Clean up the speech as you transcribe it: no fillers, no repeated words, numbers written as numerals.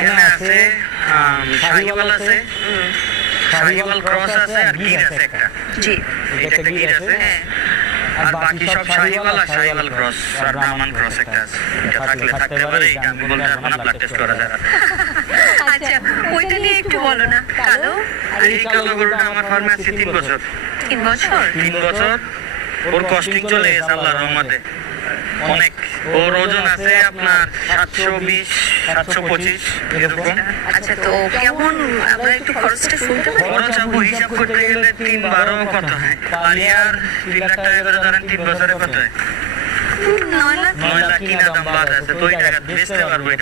এখানে আছে শাহিওয়াল আছে, শাহিওয়াল ক্রস আছে, আর গির আছে একটা। জি। এটা একটা গির আছে, আর বাকি সব শাহিওয়াল আর শাহিওয়াল ক্রস আর ব্রাহ্মণ ক্রস একটা আছে। এটা থাকলে থাকতে পারে, এটা আমি বলতে পারবো না, ব্লাড টেস্ট করা যায় না। আচ্ছা, ওইটা নিয়ে একটু বলো না। কালো? আর এই কালো গরুটা আমার ফার্মে আছে 3 বছর। 3 বছর? 3 বছর ওর কস্টিং চলে গেছে আল্লাহর রহমতে অনেক। ওর ওজন আছে আপনার 720 725 এরকম। আচ্ছা, তো কেমন, আমরা একটু খরচটা শুনতে পারি? খরচ আপু হিসাব করতে গেলে 3-12 কত হয়? পালিয়ার 3 লাখ টাকা করে ধরেন 3 বছরে কত হয়? 9 লাখ। 9 লাখ কিনা দাম বাদ আছে, তো ওই টাকা বেচতে পারবো এটা।